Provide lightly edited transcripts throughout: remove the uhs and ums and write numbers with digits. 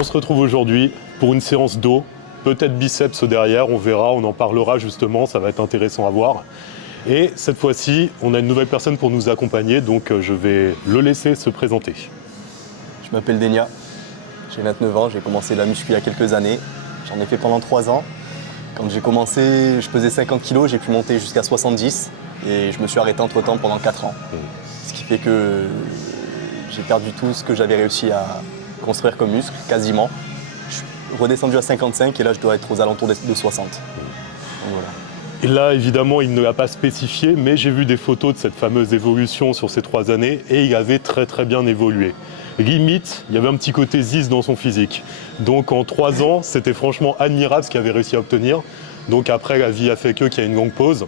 On se retrouve aujourd'hui pour une séance dos, peut-être biceps derrière, on verra, on en parlera justement, ça va être intéressant à voir. Et cette fois-ci, on a une nouvelle personne pour nous accompagner, donc je vais le laisser se présenter. Je m'appelle Denia, j'ai 29 ans, j'ai commencé la muscu il y a quelques années. J'en ai fait pendant 3 ans. Quand j'ai commencé, je pesais 50 kg, j'ai pu monter jusqu'à 70 et je me suis arrêté entre-temps pendant 4 ans. Ce qui fait que j'ai perdu tout ce que j'avais réussi à construire comme muscle, quasiment. Je suis redescendu à 55 et là je dois être aux alentours de 60. Donc, voilà. Et là, évidemment, il ne l'a pas spécifié, mais j'ai vu des photos de cette fameuse évolution sur ces 3 années et il avait très très bien évolué. Limite, il y avait un petit côté Ziz dans son physique. Donc en 3 ans, c'était franchement admirable ce qu'il avait réussi à obtenir. Donc après, la vie a fait qu'il y a une longue pause.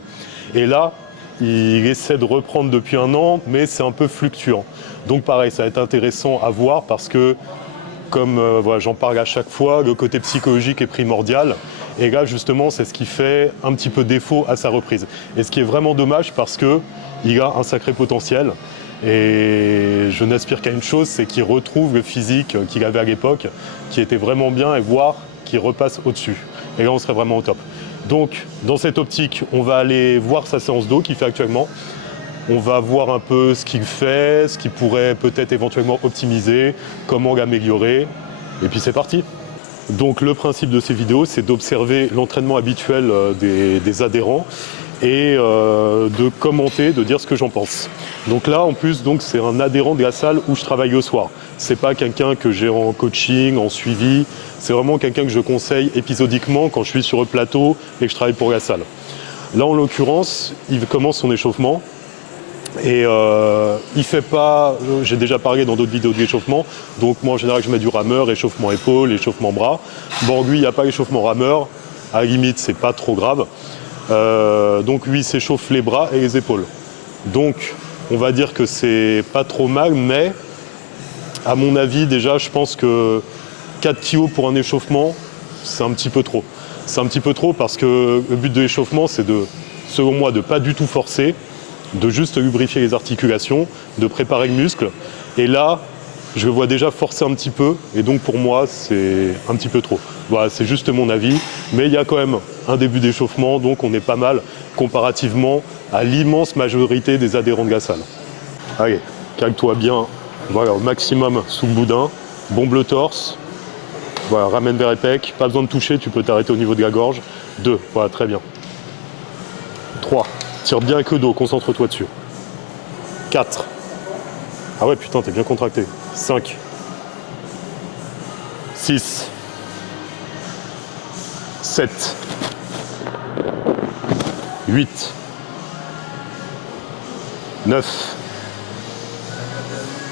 Et là, il essaie de reprendre depuis 1 an, mais c'est un peu fluctuant. Donc pareil, ça va être intéressant à voir parce que, comme voilà, j'en parle à chaque fois, le côté psychologique est primordial. Et là, justement, c'est ce qui fait un petit peu défaut à sa reprise. Et ce qui est vraiment dommage parce qu'il a un sacré potentiel. Et je n'aspire qu'à une chose, c'est qu'il retrouve le physique qu'il avait à l'époque, qui était vraiment bien, et voir qu'il repasse au-dessus. Et là, on serait vraiment au top. Donc, dans cette optique, on va aller voir sa séance dos qu'il fait actuellement. On va voir un peu ce qu'il fait, ce qu'il pourrait peut-être éventuellement optimiser, comment l'améliorer. Et puis c'est parti. Donc le principe de ces vidéos, c'est d'observer l'entraînement habituel des adhérents et de commenter, de dire ce que j'en pense. Donc là, en plus, c'est un adhérent de la salle où je travaille le soir. C'est pas quelqu'un que j'ai en coaching, en suivi. C'est vraiment quelqu'un que je conseille épisodiquement quand je suis sur le plateau et que je travaille pour la salle. Là, en l'occurrence, il commence son échauffement. Et il fait pas, j'ai déjà parlé dans d'autres vidéos de l'échauffement, donc moi en général je mets du rameur, échauffement épaule, échauffement bras. Bon, lui il n'y a pas échauffement rameur, à la limite c'est pas trop grave. Donc lui il s'échauffe les bras et les épaules. Donc on va dire que c'est pas trop mal, mais à mon avis déjà je pense que 4 kg pour un échauffement c'est un petit peu trop. C'est un petit peu trop parce que le but de l'échauffement c'est selon moi de pas du tout forcer, de juste lubrifier les articulations, de préparer le muscle. Et là, je le vois déjà forcer un petit peu, et donc pour moi, c'est un petit peu trop. Voilà, c'est juste mon avis, mais il y a quand même un début d'échauffement, donc on est pas mal comparativement à l'immense majorité des adhérents de la salle. Allez, calme-toi bien, voilà, au maximum sous le boudin, bombe le torse, voilà, ramène vers les pecs, pas besoin de toucher, tu peux t'arrêter au niveau de la gorge. 2, voilà, très bien. 3. Tire bien avec le dos, concentre-toi dessus. 4. Ah ouais, putain, t'es bien contracté. 5. 6. 7. 8. 9.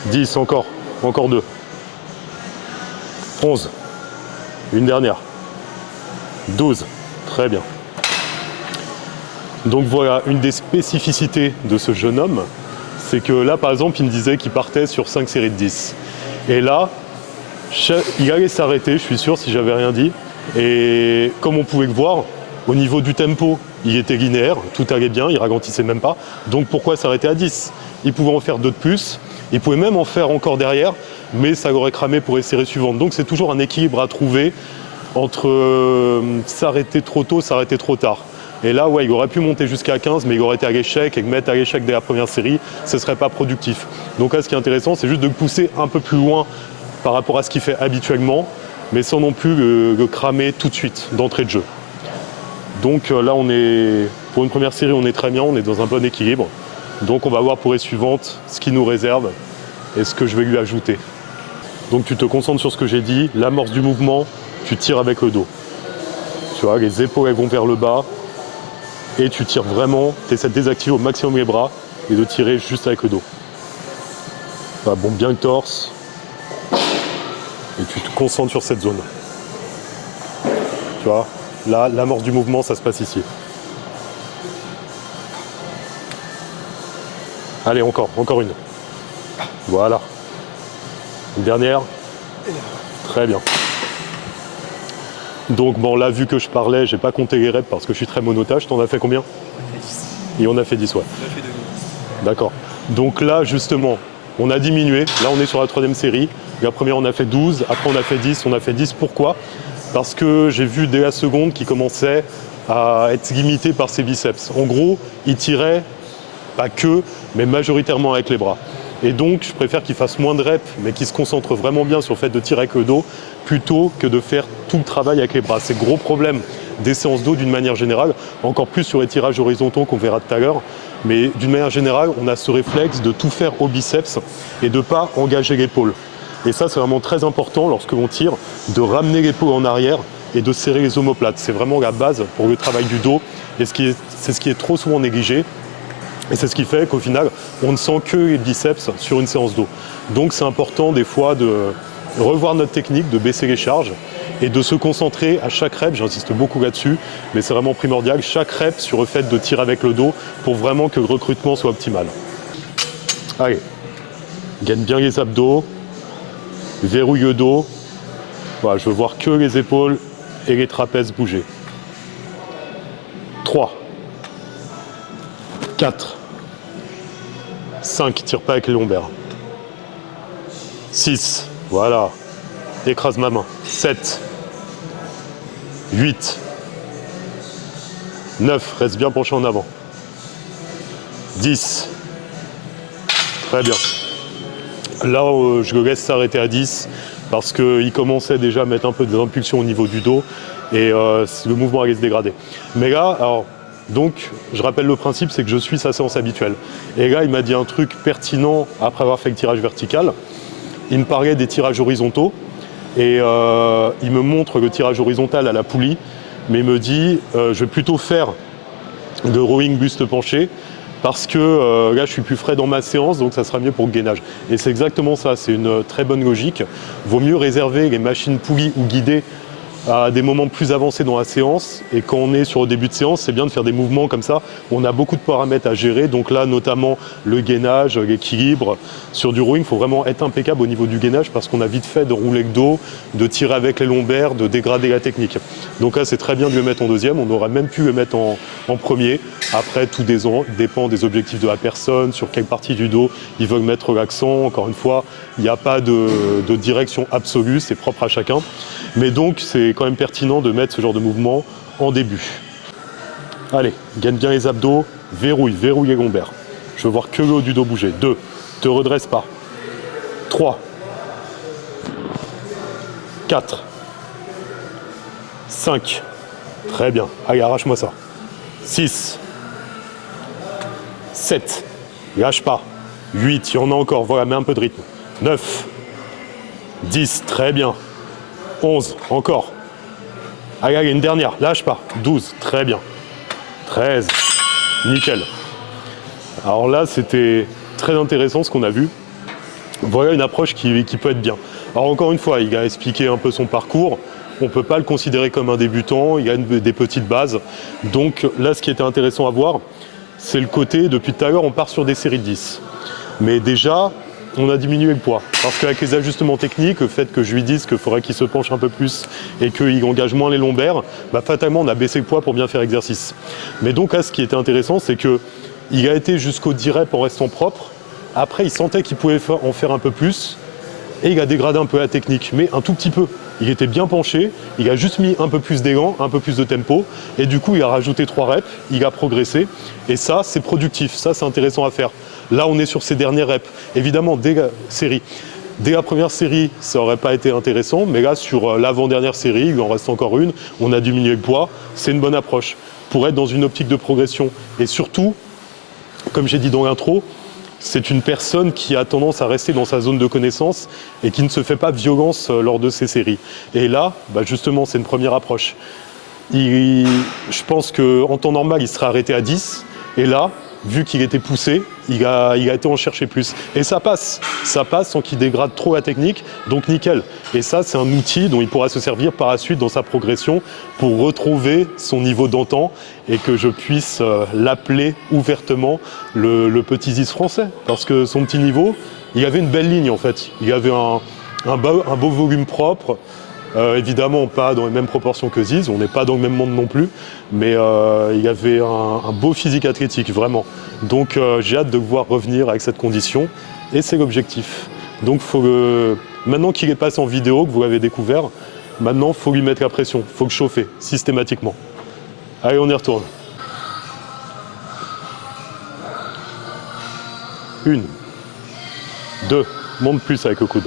10, encore 2. 11. Une dernière. 12. Très bien. Donc voilà, une des spécificités de ce jeune homme, c'est que là par exemple il me disait qu'il partait sur 5 séries de 10. Et là, il allait s'arrêter, je suis sûr, si j'avais rien dit. Et comme on pouvait le voir, au niveau du tempo, il était linéaire, tout allait bien, il ralentissait même pas. Donc pourquoi s'arrêter à 10? Il pouvait en faire 2 de plus, il pouvait même en faire encore derrière, mais ça l'aurait cramé pour les séries suivantes. Donc c'est toujours un équilibre à trouver entre s'arrêter trop tôt, s'arrêter trop tard. Et là, ouais, il aurait pu monter jusqu'à 15, mais il aurait été à l'échec, et mettre à l'échec dès la première série, ce ne serait pas productif. Donc là, ce qui est intéressant, c'est juste de le pousser un peu plus loin par rapport à ce qu'il fait habituellement, mais sans non plus le cramer tout de suite, d'entrée de jeu. Donc là, pour une première série, on est très bien, on est dans un bon équilibre. Donc on va voir pour les suivantes ce qu'il nous réserve et ce que je vais lui ajouter. Donc tu te concentres sur ce que j'ai dit, l'amorce du mouvement, tu tires avec le dos. Tu vois, les épaules elles vont vers le bas, et tu tires vraiment, tu essaies de désactiver au maximum les bras et de tirer juste avec le dos. Voilà, bombe bien le torse et tu te concentres sur cette zone. Tu vois, là, l'amorce du mouvement, ça se passe ici. Allez, encore une. Voilà. Une dernière. Très bien. Donc bon, là, vu que je parlais, j'ai pas compté les reps parce que je suis très monotage. T'en as fait combien? Et on a fait 10, ouais. On a fait 2. D'accord. Donc là, justement, on a diminué. Là, on est sur la 3e série. La première, on a fait 12, après on a fait 10, on a fait 10. Pourquoi? Parce que j'ai vu dès la seconde qu'il commençait à être limité par ses biceps. En gros, il tirait pas que, mais majoritairement avec les bras. Et donc, je préfère qu'il fasse moins de reps, mais qu'il se concentre vraiment bien sur le fait de tirer avec le dos, plutôt que de faire tout le travail avec les bras. C'est le gros problème des séances dos d'une manière générale, encore plus sur les tirages horizontaux qu'on verra tout à l'heure. Mais d'une manière générale, on a ce réflexe de tout faire au biceps et de ne pas engager l'épaule. Et ça, c'est vraiment très important lorsque l'on tire, de ramener l'épaule en arrière et de serrer les omoplates. C'est vraiment la base pour le travail du dos et c'est ce qui est trop souvent négligé. Et c'est ce qui fait qu'au final, on ne sent que les biceps sur une séance dos. Donc c'est important des fois de revoir notre technique, de baisser les charges et de se concentrer à chaque rep, j'insiste beaucoup là-dessus, mais c'est vraiment primordial, chaque rep sur le fait de tirer avec le dos pour vraiment que le recrutement soit optimal. Allez, gagne bien les abdos, verrouille le dos. Voilà, je veux voir que les épaules et les trapèzes bouger. 3, 4, 5, tire pas avec les lombaires. 6, voilà, écrase ma main. 7, 8, 9, reste bien penché en avant. 10, très bien. Là, je le laisse s'arrêter à 10 parce qu'il commençait déjà à mettre un peu d'impulsion au niveau du dos et le mouvement allait se dégrader. Mais là, alors, donc, je rappelle le principe, c'est que je suis sa séance habituelle. Et là, il m'a dit un truc pertinent après avoir fait le tirage vertical. Il me parlait des tirages horizontaux et il me montre le tirage horizontal à la poulie, mais il me dit je vais plutôt faire de rowing buste penché parce que là, je suis plus frais dans ma séance, donc ça sera mieux pour le gainage. Et c'est exactement ça, c'est une très bonne logique. Vaut mieux réserver les machines poulies ou guidées à des moments plus avancés dans la séance, et quand on est sur le début de séance, c'est bien de faire des mouvements comme ça. On a beaucoup de paramètres à gérer, donc là notamment le gainage, l'équilibre. Sur du rowing, il faut vraiment être impeccable au niveau du gainage parce qu'on a vite fait de rouler le dos, de tirer avec les lombaires, de dégrader la technique. Donc là c'est très bien de le mettre en deuxième, on aurait même pu le mettre en premier. Après tout dépend des objectifs de la personne, sur quelle partie du dos ils veulent mettre l'accent. Encore une fois, il n'y a pas de direction absolue, c'est propre à chacun. Mais donc, c'est quand même pertinent de mettre ce genre de mouvement en début. Allez, gagne bien les abdos, verrouille les lombaires. Je veux voir que le haut du dos bouger. 2, te redresse pas. 3, 4, 5, très bien. Allez, arrache-moi ça. 6, 7, lâche pas. 8, il y en a encore, voilà, mets un peu de rythme. 9, 10, très bien. 11, encore. Allez, une dernière, lâche pas. 12, très bien. 13, nickel. Alors là, c'était très intéressant ce qu'on a vu. Voilà une approche qui peut être bien. Alors encore une fois, il a expliqué un peu son parcours. On ne peut pas le considérer comme un débutant, il a des petites bases. Donc là, ce qui était intéressant à voir, c'est le côté, depuis tout à l'heure, on part sur des séries de 10. Mais déjà, on a diminué le poids. Parce qu'avec les ajustements techniques, le fait que je lui dise qu'il faudrait qu'il se penche un peu plus et qu'il engage moins les lombaires, bah fatalement on a baissé le poids pour bien faire l'exercice. Mais donc là, ce qui était intéressant, c'est qu'il a été jusqu'au 10 reps en restant propre. Après, il sentait qu'il pouvait en faire un peu plus et il a dégradé un peu la technique, mais un tout petit peu. Il était bien penché, il a juste mis un peu plus d'élan, un peu plus de tempo, et du coup il a rajouté 3 reps, il a progressé, et ça c'est productif, ça c'est intéressant à faire. Là on est sur ces dernières reps, évidemment dès la première série ça n'aurait pas été intéressant, mais là sur l'avant-dernière série, il en reste encore une, on a diminué le poids, c'est une bonne approche pour être dans une optique de progression, et surtout, comme j'ai dit dans l'intro, c'est une personne qui a tendance à rester dans sa zone de connaissance et qui ne se fait pas violence lors de ces séries. Et là, bah justement, c'est une première approche. Je pense qu'en temps normal, il serait arrêté à 10. Et là, vu qu'il était poussé, il a été en chercher plus. Et ça passe sans qu'il dégrade trop la technique, donc nickel. Et ça, c'est un outil dont il pourra se servir par la suite dans sa progression pour retrouver son niveau d'antan et que je puisse l'appeler ouvertement le petit Ziz français. Parce que son petit niveau, il avait une belle ligne en fait. Il avait un beau volume propre. Évidemment pas dans les mêmes proportions que Ziz, on n'est pas dans le même monde non plus, mais il avait un beau physique athlétique, vraiment. Donc j'ai hâte de le voir revenir avec cette condition, et c'est l'objectif. Donc il faut Maintenant qu'il est passé en vidéo, que vous l'avez découvert, maintenant, il faut lui mettre la pression, il faut le chauffer systématiquement. Allez, on y retourne. 1, 2, monte plus avec le coude.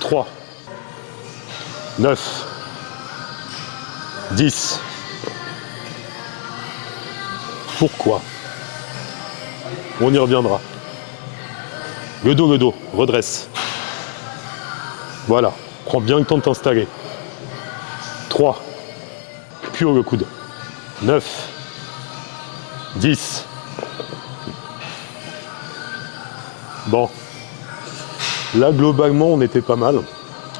3, 9, 10. Pourquoi? On y reviendra. Le dos, redresse. Voilà, prends bien le temps de t'installer. 3, puis le coude. 9, 10. Bon, là globalement on était pas mal.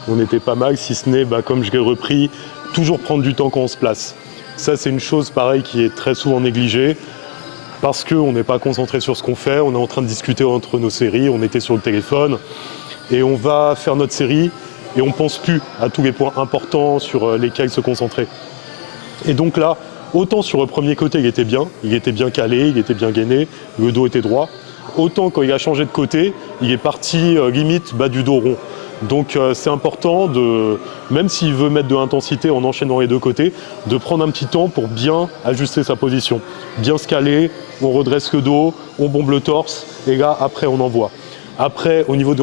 On était pas mal, si ce n'est, comme je l'ai repris, toujours prendre du temps quand on se place. Ça c'est une chose pareil qui est très souvent négligée, parce qu'on n'est pas concentré sur ce qu'on fait, on est en train de discuter entre nos séries, on était sur le téléphone, et on va faire notre série, et on ne pense plus à tous les points importants sur lesquels se concentrer. Et donc là, autant sur le premier côté il était bien calé, il était bien gainé, le dos était droit, autant quand il a changé de côté, il est parti limite bas du dos rond. Donc c'est important, même s'il veut mettre de l'intensité en enchaînant les deux côtés, de prendre un petit temps pour bien ajuster sa position. Bien se caler, on redresse le dos, on bombe le torse, et là après on envoie. Après au niveau de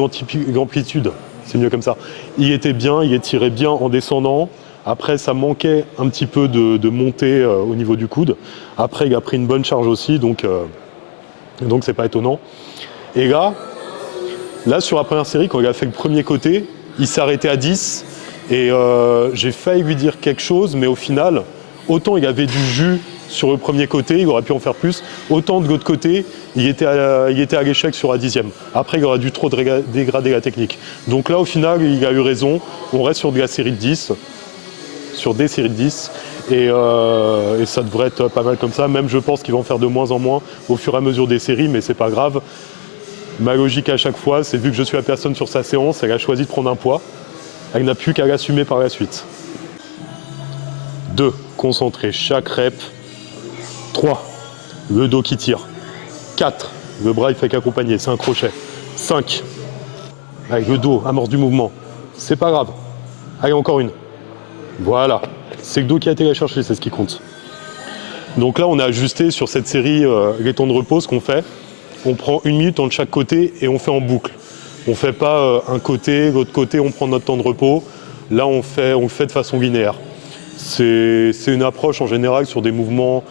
l'amplitude, c'est mieux comme ça, il était bien, il étirait bien en descendant. Après ça manquait un petit peu de montée au niveau du coude. Après il a pris une bonne charge aussi, donc c'est pas étonnant. Et là, sur la première série, quand il a fait le premier côté, il s'est arrêté à 10 et j'ai failli lui dire quelque chose, mais au final, autant il avait du jus sur le premier côté, il aurait pu en faire plus, autant de l'autre côté, il était à l'échec sur la 10e. Après, il aurait dû trop dégrader la technique. Donc là, au final, il a eu raison, on reste sur de la série de 10, sur des séries de 10, et ça devrait être pas mal comme ça. Même je pense qu'ils vont en faire de moins en moins au fur et à mesure des séries, mais c'est pas grave. Ma logique à chaque fois, c'est vu que je suis la personne sur sa séance, elle a choisi de prendre un poids, elle n'a plus qu'à l'assumer par la suite. 2, concentré chaque rep. 3, le dos qui tire. 4, le bras il fait qu'accompagner, c'est un crochet. 5, avec le dos, amorce du mouvement, c'est pas grave. Allez, encore une. Voilà, c'est le dos qui a été la chercher, c'est ce qui compte. Donc là, on a ajusté sur cette série les temps de repos, ce qu'on fait. On prend 1 minute entre chaque côté et on fait en boucle. On ne fait pas un côté, l'autre côté, on prend notre temps de repos. Là, on le fait de façon linéaire. C'est une approche en général sur des mouvements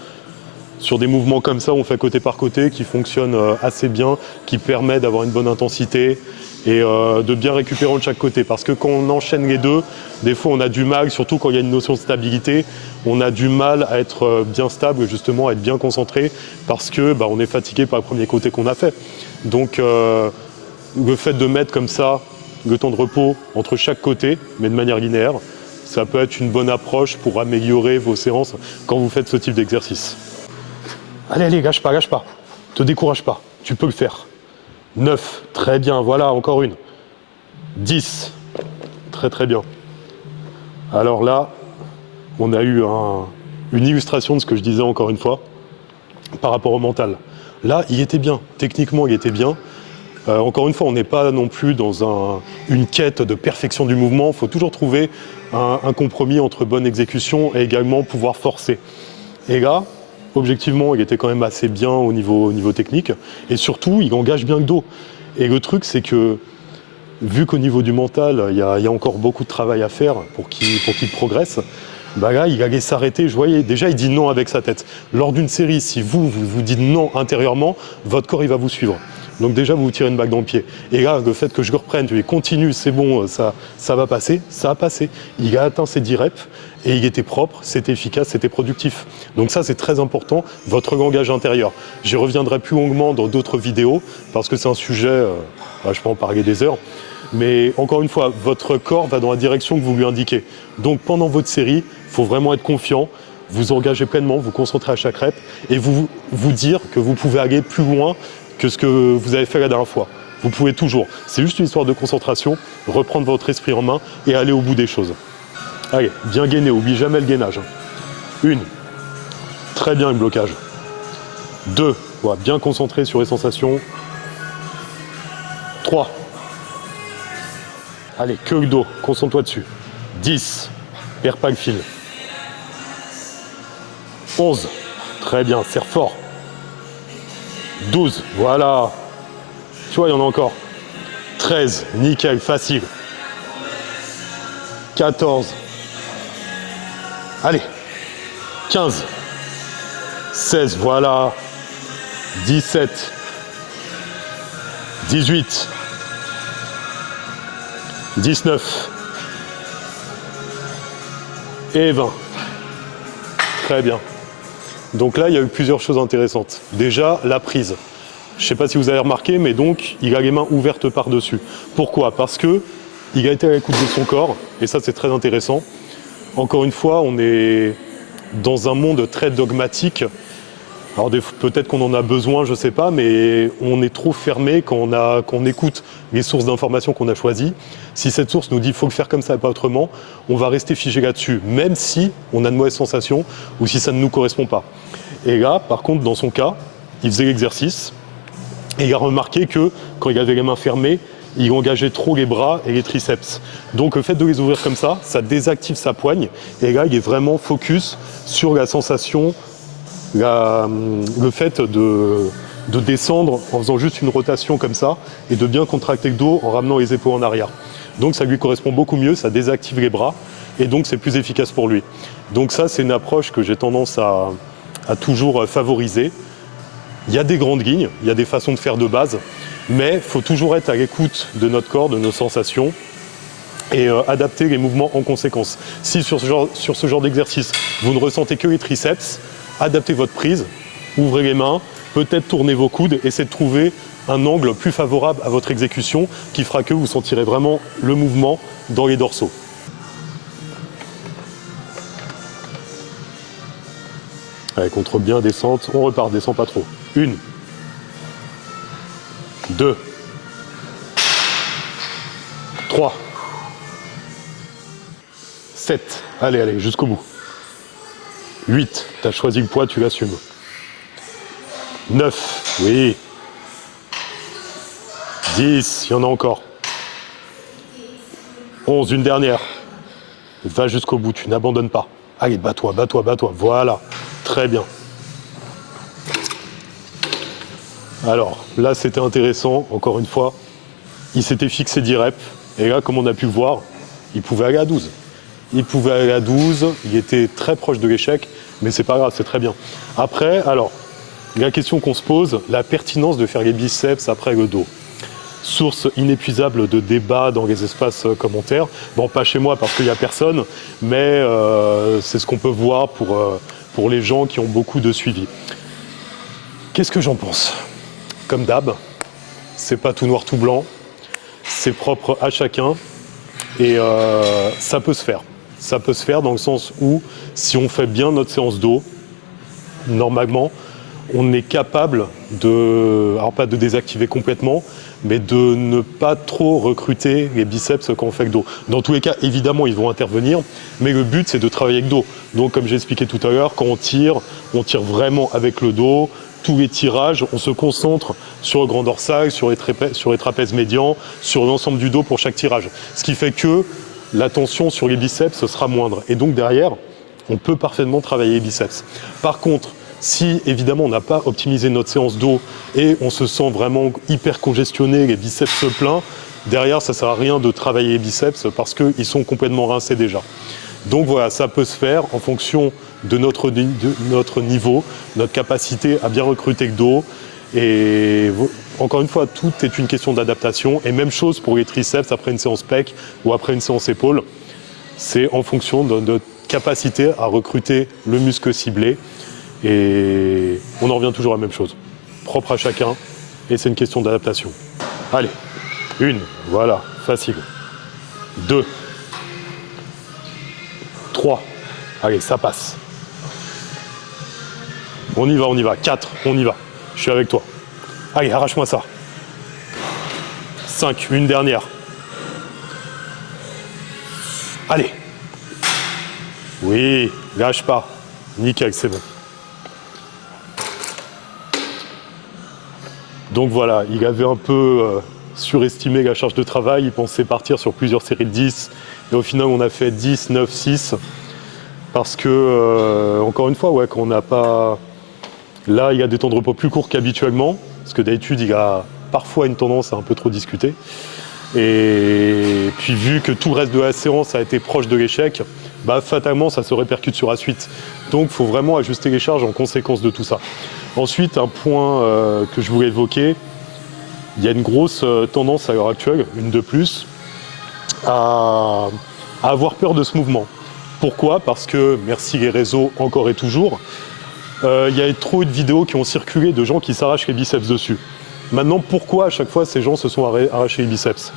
comme ça, on fait côté par côté, qui fonctionne assez bien, qui permet d'avoir une bonne intensité et de bien récupérer de chaque côté. Parce que quand on enchaîne les deux, des fois on a du mal, surtout quand il y a une notion de stabilité, on a du mal à être bien stable, justement, à être bien concentré, parce que on est fatigué par le premier côté qu'on a fait. Donc le fait de mettre comme ça le temps de repos entre chaque côté, mais de manière linéaire, ça peut être une bonne approche pour améliorer vos séances quand vous faites ce type d'exercice. Allez, lâche pas, te décourage pas, tu peux le faire. 9, très bien, voilà, encore une. 10, très bien. Alors là, on a eu une illustration de ce que je disais encore une fois, par rapport au mental. Là, il était bien, techniquement il était bien. Encore une fois, on n'est pas non plus dans une quête de perfection du mouvement, il faut toujours trouver un compromis entre bonne exécution et également pouvoir forcer. Et là, objectivement, il était quand même assez bien au niveau technique, et surtout, il engage bien le dos. Et le truc, c'est que, vu qu'au niveau du mental, il y a encore beaucoup de travail à faire pour qu'il progresse, là, il allait s'arrêter. Je voyais, déjà, il dit non avec sa tête. Lors d'une série, si vous dites non intérieurement, votre corps, il va vous suivre. Donc déjà, vous vous tirez une balle dans le pied. Et là, le fait que je le reprenne, tu continue, c'est bon, ça va passer, ça a passé. Il a atteint ses 10 reps, et il était propre, c'était efficace, c'était productif. Donc ça, c'est très important, votre langage intérieur. J'y reviendrai plus longuement dans d'autres vidéos, parce que c'est un sujet, je peux en parler des heures. Mais encore une fois, votre corps va dans la direction que vous lui indiquez. Donc pendant votre série, il faut vraiment être confiant, vous engagez pleinement, vous concentrez à chaque rep, et vous dire que vous pouvez aller plus loin que ce que vous avez fait la dernière fois. Vous pouvez toujours. C'est juste une histoire de concentration, reprendre votre esprit en main et aller au bout des choses. Allez, bien gainer, oublie jamais le gainage. 1, très bien le blocage. 2, voilà, bien concentré sur les sensations. 3, Allez, que le dos, concentre-toi dessus. 10, perds pas le fil. 11, très bien, serre fort. 12, voilà. Tu vois, il y en a encore. 13, nickel, facile. 14. Allez. 15. 16, voilà. 17. 18. 19. Et 20. Très bien. Donc là, il y a eu plusieurs choses intéressantes. Déjà, la prise. Je ne sais pas si vous avez remarqué, mais donc, il a les mains ouvertes par-dessus. Pourquoi? Parce que il a été à l'écoute de son corps, et ça, c'est très intéressant. Encore une fois, on est dans un monde très dogmatique. Alors peut-être qu'on en a besoin, je ne sais pas, mais on est trop fermé quand on écoute les sources d'informations qu'on a choisies. Si cette source nous dit qu'il faut le faire comme ça et pas autrement, on va rester figé là-dessus, même si on a de mauvaises sensations ou si ça ne nous correspond pas. Et là, par contre, dans son cas, il faisait l'exercice et il a remarqué que quand il avait les mains fermées, il engageait trop les bras et les triceps. Donc le fait de les ouvrir comme ça désactive sa poigne et là, il est vraiment focus sur la sensation, le fait de descendre en faisant juste une rotation comme ça et de bien contracter le dos en ramenant les épaules en arrière. Donc ça lui correspond beaucoup mieux, ça désactive les bras et donc c'est plus efficace pour lui. Donc ça, c'est une approche que j'ai tendance à toujours favoriser. Il y a des grandes lignes, il y a des façons de faire de base, mais il faut toujours être à l'écoute de notre corps, de nos sensations et adapter les mouvements en conséquence. Si sur ce genre d'exercice, vous ne ressentez que les triceps, adaptez votre prise, ouvrez les mains, peut-être tournez vos coudes, essayez de trouver un angle plus favorable à votre exécution qui fera que vous sentirez vraiment le mouvement dans les dorsaux. Allez, contrôle bien, descente, on repart, descend pas trop. 1, 2, 3, 7, allez, jusqu'au bout. 8, tu as choisi le poids, tu l'assumes. 9, oui. 10, il y en a encore. 11, une dernière. Va jusqu'au bout, tu n'abandonnes pas. Allez, bats-toi, voilà. Très bien. Alors, là, c'était intéressant, encore une fois. Il s'était fixé 10 reps. Et là, comme on a pu le voir, il pouvait aller à 12. Il pouvait aller à 12, il était très proche de l'échec, mais c'est pas grave, c'est très bien. Après, alors, la question qu'on se pose, la pertinence de faire les biceps après le dos. Source inépuisable de débats dans les espaces commentaires. Bon, pas chez moi parce qu'il n'y a personne, mais c'est ce qu'on peut voir pour les gens qui ont beaucoup de suivi. Qu'est-ce que j'en pense? Comme d'hab, c'est pas tout noir tout blanc, c'est propre à chacun et ça peut se faire. Ça peut se faire dans le sens où si on fait bien notre séance dos, normalement, on est capable de, alors pas de désactiver complètement, mais de ne pas trop recruter les biceps quand on fait le dos. Dans tous les cas, évidemment, ils vont intervenir, mais le but, c'est de travailler avec le dos. Donc, comme j'ai expliqué tout à l'heure, quand on tire vraiment avec le dos. Tous les tirages, on se concentre sur le grand dorsal, sur les trapèzes médians, sur l'ensemble du dos pour chaque tirage. Ce qui fait que la tension sur les biceps sera moindre. Et donc, derrière, on peut parfaitement travailler les biceps. Par contre, si évidemment on n'a pas optimisé notre séance dos et on se sent vraiment hyper congestionné, les biceps pleins, derrière ça ne sert à rien de travailler les biceps parce qu'ils sont complètement rincés déjà. Donc voilà, ça peut se faire en fonction de notre niveau, notre capacité à bien recruter le dos. Et encore une fois, tout est une question d'adaptation. Et même chose pour les triceps après une séance pec ou après une séance épaule. C'est en fonction de notre capacité à recruter le muscle ciblé. Et on en revient toujours à la même chose. Propre à chacun, et c'est une question d'adaptation. Allez, 1, voilà, facile. 2, 3, allez, ça passe. On y va. 4, on y va. Je suis avec toi. Allez, arrache-moi ça. 5, une dernière. Allez. Oui, lâche pas. Nickel, c'est bon. Donc voilà, il avait un peu surestimé la charge de travail, ils pensaient partir sur plusieurs séries de 10, et au final on a fait 10, 9, 6, parce que, encore une fois, ouais, qu'on n'a pas... Là, il y a des temps de repos plus courts qu'habituellement, parce que d'habitude, il y a parfois une tendance à un peu trop discuter. Et puis vu que tout le reste de la séance a été proche de l'échec, bah, fatalement ça se répercute sur la suite. Donc il faut vraiment ajuster les charges en conséquence de tout ça. Ensuite, un point que je voulais évoquer, il y a une grosse tendance à l'heure actuelle, une de plus, à avoir peur de ce mouvement. Pourquoi ? Parce que, merci les réseaux encore et toujours, il y a trop de vidéos qui ont circulé de gens qui s'arrachent les biceps dessus. Maintenant, pourquoi à chaque fois ces gens se sont arrachés les biceps ?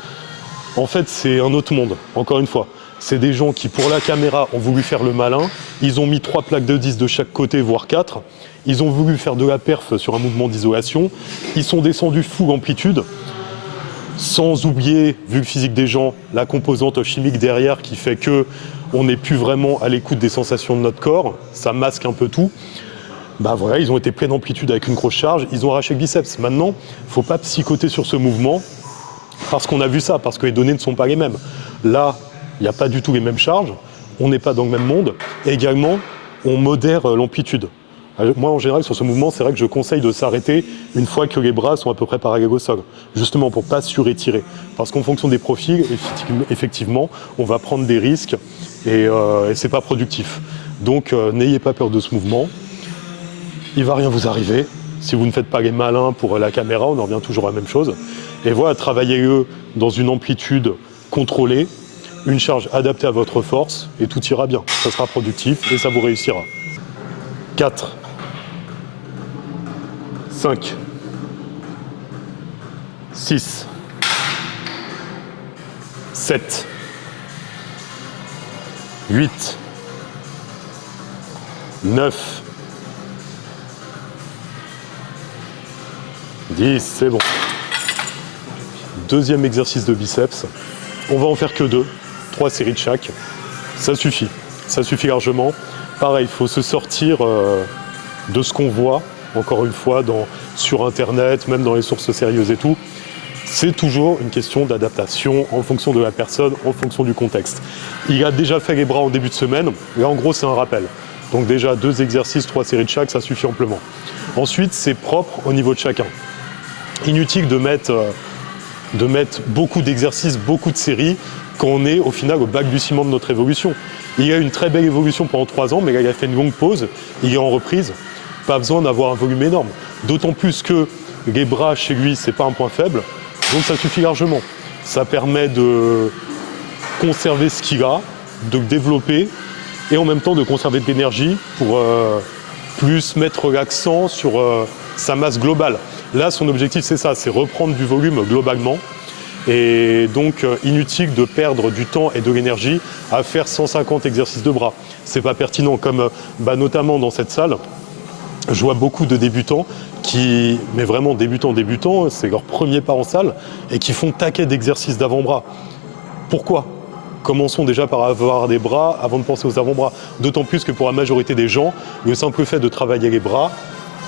En fait, c'est un autre monde, encore une fois. C'est des gens qui, pour la caméra, ont voulu faire le malin. Ils ont mis 3 plaques de 10 de chaque côté, voire 4. Ils ont voulu faire de la perf sur un mouvement d'isolation. Ils sont descendus full amplitude, sans oublier, vu le physique des gens, la composante chimique derrière qui fait qu'on n'est plus vraiment à l'écoute des sensations de notre corps. Ça masque un peu tout. Bah voilà, ils ont été pleine amplitude avec une grosse charge, ils ont arraché le biceps. Maintenant, il ne faut pas psychoter sur ce mouvement parce qu'on a vu ça, parce que les données ne sont pas les mêmes. Là, il n'y a pas du tout les mêmes charges, on n'est pas dans le même monde, et également, on modère l'amplitude. Moi, en général, sur ce mouvement, c'est vrai que je conseille de s'arrêter une fois que les bras sont à peu près parallèles au sol, justement pour ne pas surétirer. Parce qu'en fonction des profils, effectivement, on va prendre des risques et ce n'est pas productif. Donc, n'ayez pas peur de ce mouvement. Il ne va rien vous arriver. Si vous ne faites pas les malins pour la caméra, on en revient toujours à la même chose. Et voilà, travaillez-le dans une amplitude contrôlée, une charge adaptée à votre force, et tout ira bien. Ça sera productif et ça vous réussira. 4, 5, 6, 7, 8, 9, 10, c'est bon. Deuxième exercice de biceps. On va en faire que 2, 3 séries de chaque. Ça suffit largement. Pareil, il faut se sortir de ce qu'on voit, encore une fois, sur Internet, même dans les sources sérieuses et tout. C'est toujours une question d'adaptation en fonction de la personne, en fonction du contexte. Il a déjà fait les bras en début de semaine, et en gros, c'est un rappel. Donc déjà, 2 exercices, 3 séries de chaque, ça suffit amplement. Ensuite, c'est propre au niveau de chacun. Inutile de mettre beaucoup d'exercices, beaucoup de séries, quand on est au final au balbutiement de notre évolution. Il y a une très belle évolution pendant 3 ans, mais là il a fait une longue pause, il est en reprise, pas besoin d'avoir un volume énorme. D'autant plus que les bras chez lui, c'est pas un point faible, donc ça suffit largement. Ça permet de conserver ce qu'il a, de le développer, et en même temps de conserver de l'énergie pour plus mettre l'accent sur sa masse globale. Là, son objectif, c'est ça, c'est reprendre du volume globalement. Et donc, inutile de perdre du temps et de l'énergie à faire 150 exercices de bras. C'est pas pertinent, comme notamment dans cette salle, je vois beaucoup de débutants mais vraiment débutants, c'est leur premier pas en salle, et qui font taquet d'exercices d'avant-bras. Pourquoi ? Commençons déjà par avoir des bras avant de penser aux avant-bras. D'autant plus que pour la majorité des gens, le simple fait de travailler les bras,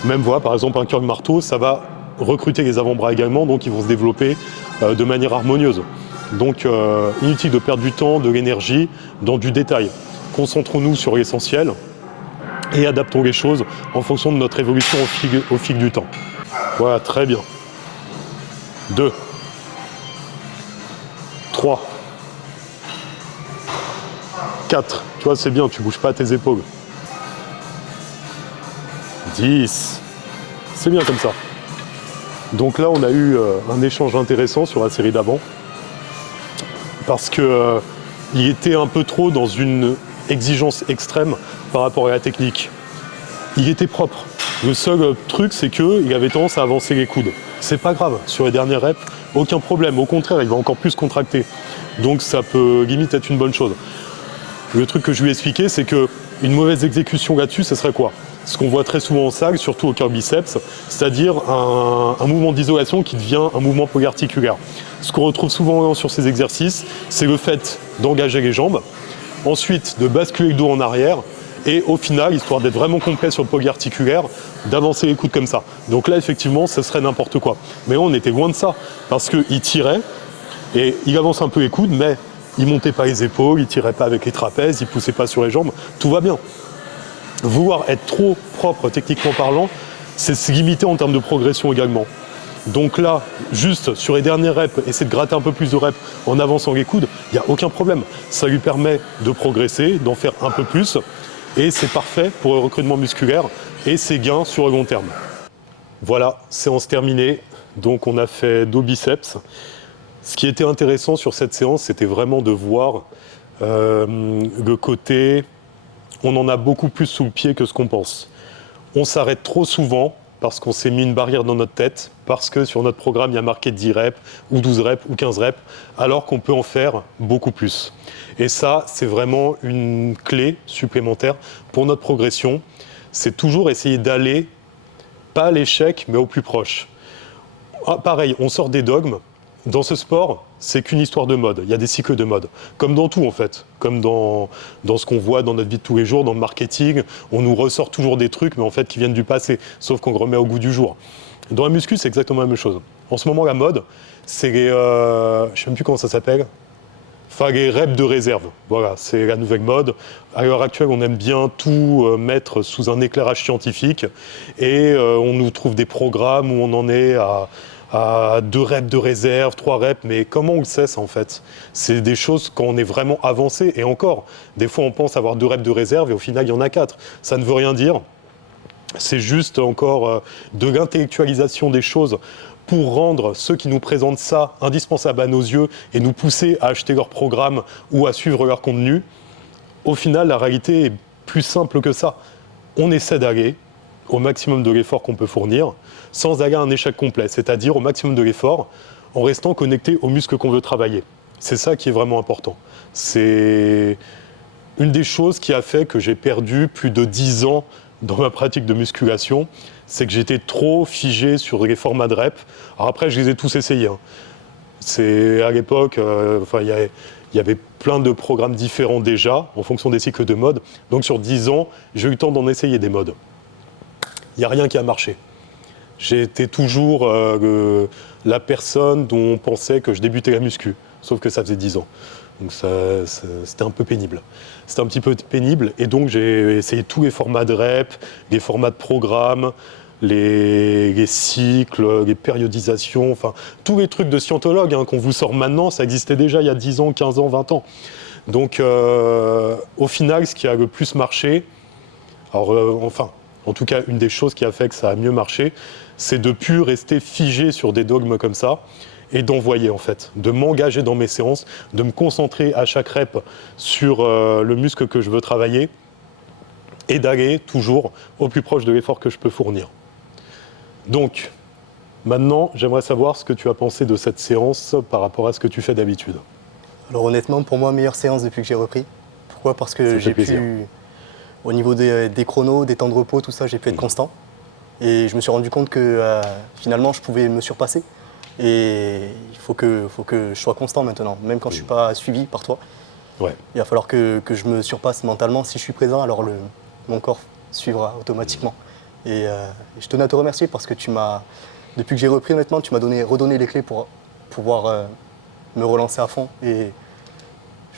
même voilà, par exemple un curl marteau, ça va recruter les avant-bras également, donc ils vont se développer de manière harmonieuse. Donc inutile de perdre du temps, de l'énergie dans du détail. Concentrons-nous sur l'essentiel et adaptons les choses en fonction de notre évolution au fil du temps. Voilà, très bien. 2, 3, 4, tu vois, c'est bien, tu bouges pas tes épaules. 10, c'est bien comme ça. Donc là, on a eu un échange intéressant sur la série d'avant, parce qu'il était un peu trop dans une exigence extrême par rapport à la technique. Il était propre. Le seul truc, c'est qu'il avait tendance à avancer les coudes. C'est pas grave, sur les dernières reps, aucun problème. Au contraire, il va encore plus contracter. Donc ça peut limite être une bonne chose. Le truc que je lui ai expliqué, c'est qu'une mauvaise exécution là-dessus, ce serait quoi ? Ce qu'on voit très souvent en salle, surtout au curl biceps, c'est-à-dire un mouvement d'isolation qui devient un mouvement polyarticulaire. Ce qu'on retrouve souvent sur ces exercices, c'est le fait d'engager les jambes, ensuite de basculer le dos en arrière et au final, histoire d'être vraiment complet sur le polyarticulaire, d'avancer les coudes comme ça. Donc là, effectivement, ce serait n'importe quoi. Mais on était loin de ça, parce qu'il tirait, et il avance un peu les coudes, mais il montait pas les épaules, il tirait pas avec les trapèzes, il poussait pas sur les jambes, tout va bien. Vouloir être trop propre techniquement parlant, c'est se limiter en termes de progression également. Donc là, juste sur les dernières reps, essayer de gratter un peu plus de reps en avançant les coudes, il n'y a aucun problème. Ça lui permet de progresser, d'en faire un peu plus, et c'est parfait pour le recrutement musculaire et ses gains sur le long terme. Voilà, séance terminée. Donc on a fait dos biceps. Ce qui était intéressant sur cette séance, c'était vraiment de voir le côté, on en a beaucoup plus sous le pied que ce qu'on pense. On s'arrête trop souvent parce qu'on s'est mis une barrière dans notre tête, parce que sur notre programme, il y a marqué 10 reps, ou 12 reps, ou 15 reps, alors qu'on peut en faire beaucoup plus. Et ça, c'est vraiment une clé supplémentaire pour notre progression. C'est toujours essayer d'aller, pas à l'échec, mais au plus proche. Ah, pareil, on sort des dogmes. Dans ce sport, c'est qu'une histoire de mode. Il y a des cycles de mode. Comme dans tout, en fait. Comme dans ce qu'on voit dans notre vie de tous les jours, dans le marketing. On nous ressort toujours des trucs, mais en fait, qui viennent du passé. Sauf qu'on le remet au goût du jour. Dans la muscu, c'est exactement la même chose. En ce moment, la mode, c'est les... je ne sais même plus comment ça s'appelle. Enfin, les reps de réserve. Voilà, c'est la nouvelle mode. À l'heure actuelle, on aime bien tout mettre sous un éclairage scientifique. Et on nous trouve des programmes où on en est à 2 reps de réserve, 3 reps, mais comment on le sait ça en fait? C'est des choses quand on est vraiment avancé, et encore, des fois on pense avoir 2 reps de réserve et au final il y en a 4. Ça ne veut rien dire, c'est juste encore de l'intellectualisation des choses pour rendre ceux qui nous présentent ça indispensable à nos yeux et nous pousser à acheter leur programme ou à suivre leur contenu. Au final, la réalité est plus simple que ça. On essaie d'aller au maximum de l'effort qu'on peut fournir, sans aller à un échec complet, c'est-à-dire au maximum de l'effort, en restant connecté aux muscles qu'on veut travailler. C'est ça qui est vraiment important. C'est une des choses qui a fait que j'ai perdu plus de 10 ans dans ma pratique de musculation, c'est que j'étais trop figé sur les formats de reps. Alors après, je les ai tous essayés. C'est à l'époque, il y avait plein de programmes différents déjà, en fonction des cycles de mode. Donc sur 10 ans, j'ai eu le temps d'en essayer des modes. Il n'y a rien qui a marché. J'ai été toujours la personne dont on pensait que je débutais la muscu, sauf que ça faisait 10 ans. Donc c'était un peu pénible. C'était un petit peu pénible, et donc j'ai essayé tous les formats de reps, les formats de programme, les cycles, les périodisations, enfin tous les trucs de scientologue qu'on vous sort maintenant, ça existait déjà il y a 10 ans, 15 ans, 20 ans. Donc au final, ce qui a le plus marché, en tout cas, une des choses qui a fait que ça a mieux marché, c'est de ne plus rester figé sur des dogmes comme ça et d'envoyer en fait, de m'engager dans mes séances, de me concentrer à chaque rep sur le muscle que je veux travailler et d'aller toujours au plus proche de l'effort que je peux fournir. Donc, maintenant, j'aimerais savoir ce que tu as pensé de cette séance par rapport à ce que tu fais d'habitude. Alors honnêtement, pour moi, meilleure séance depuis que j'ai repris. Pourquoi? Parce que j'ai pu... Au niveau des chronos, des temps de repos, tout ça, j'ai pu être constant. Et je me suis rendu compte que finalement, je pouvais me surpasser. Et il faut que je sois constant maintenant, même quand je ne suis pas suivi par toi. Ouais. Il va falloir que je me surpasse mentalement. Si je suis présent, alors mon corps suivra automatiquement. Et je tenais à te remercier parce que depuis que j'ai repris, honnêtement, tu m'as redonné les clés pour pouvoir me relancer à fond. Et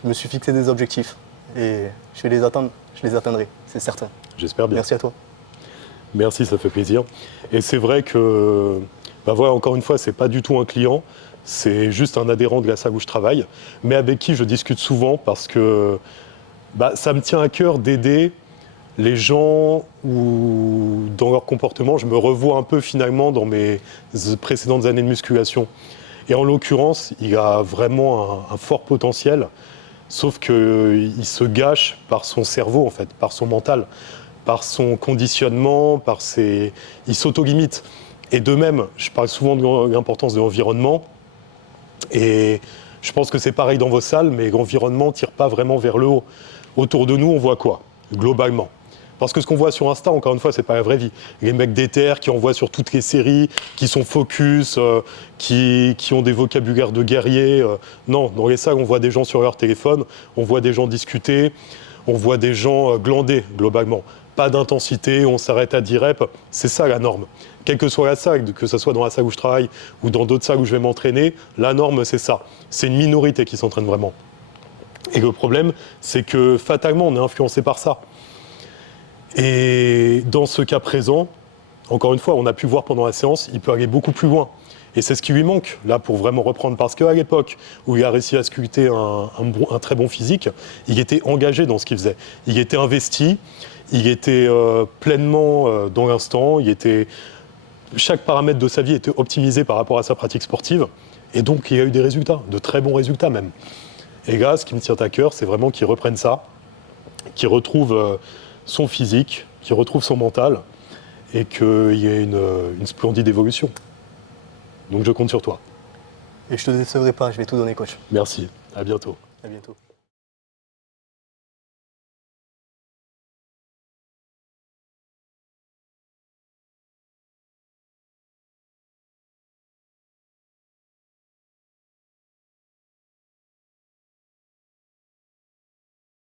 je me suis fixé des objectifs. Et je vais les atteindre. Je les atteindrai, c'est certain. J'espère bien. Merci à toi. Merci, ça fait plaisir. Et c'est vrai que, voilà, encore une fois, c'est pas du tout un client, c'est juste un adhérent de la salle où je travaille, mais avec qui je discute souvent parce que ça me tient à cœur d'aider les gens où, dans leur comportement, je me revois un peu finalement dans mes précédentes années de musculation. Et en l'occurrence, il a vraiment un fort potentiel. Sauf qu'il se gâche par son cerveau, en fait, par son mental, par son conditionnement, il s'auto-limite. Et de même, je parle souvent de l'importance de l'environnement, et je pense que c'est pareil dans vos salles, mais l'environnement ne tire pas vraiment vers le haut. Autour de nous, on voit quoi, globalement? Parce que ce qu'on voit sur Insta, encore une fois, c'est pas la vraie vie. Les mecs déter qui envoient sur toutes les séries, qui sont focus, qui ont des vocabulaires de guerriers. Non, dans les salles, on voit des gens sur leur téléphone, on voit des gens discuter, on voit des gens glander globalement. Pas d'intensité, on s'arrête à 10 reps, c'est ça la norme. Quelle que soit la salle, que ce soit dans la salle où je travaille ou dans d'autres salles où je vais m'entraîner, la norme c'est ça. C'est une minorité qui s'entraîne vraiment. Et le problème, c'est que fatalement, on est influencé par ça. Et dans ce cas présent, encore une fois, on a pu voir pendant la séance, il peut aller beaucoup plus loin. Et c'est ce qui lui manque, là, pour vraiment reprendre. Parce qu'à l'époque où il a réussi à sculpter un très bon physique, il était engagé dans ce qu'il faisait. Il était investi, il était pleinement dans l'instant, chaque paramètre de sa vie était optimisé par rapport à sa pratique sportive. Et donc, il a eu des résultats, de très bons résultats même. Et là, ce qui me tient à cœur, c'est vraiment qu'il reprenne ça, qu'il retrouve son physique, qu'il retrouve son mental, et qu'il y ait une splendide évolution. Donc je compte sur toi. Et je te décevrai pas, je vais tout donner, coach. Merci, à bientôt. À bientôt.